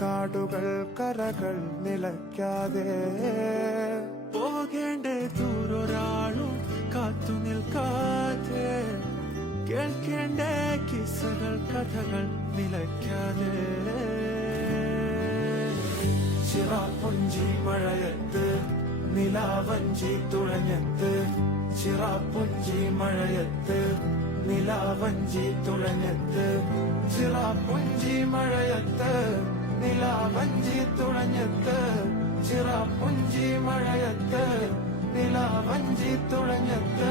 കാടുകൾ കരകൾ നിലയ്ക്കാതെ പോകേണ്ട ദൂരൊരാളും കാത്തു നിൽക്കാതെ കേൾക്കേണ്ട കിസ്സകൾ കഥകൾ നിലയ്ക്കാതെ ചിറാപ്പുഞ്ചി മഴയത്ത് നിലാവഞ്ചി തുഴഞ്ഞത്ത് ചിറാപ്പുഞ്ചി മഴയത്ത് നിലാവഞ്ചി തുഴഞ്ഞത്ത് ചിറാപ്പുഞ്ചി മഴയത്ത് നിലാവഞ്ചി തുഴഞ്ഞത്ത് ചിറാപ്പുഞ്ചി മഴയത്ത് നിലാവഞ്ചി തുഴഞ്ഞത്ത്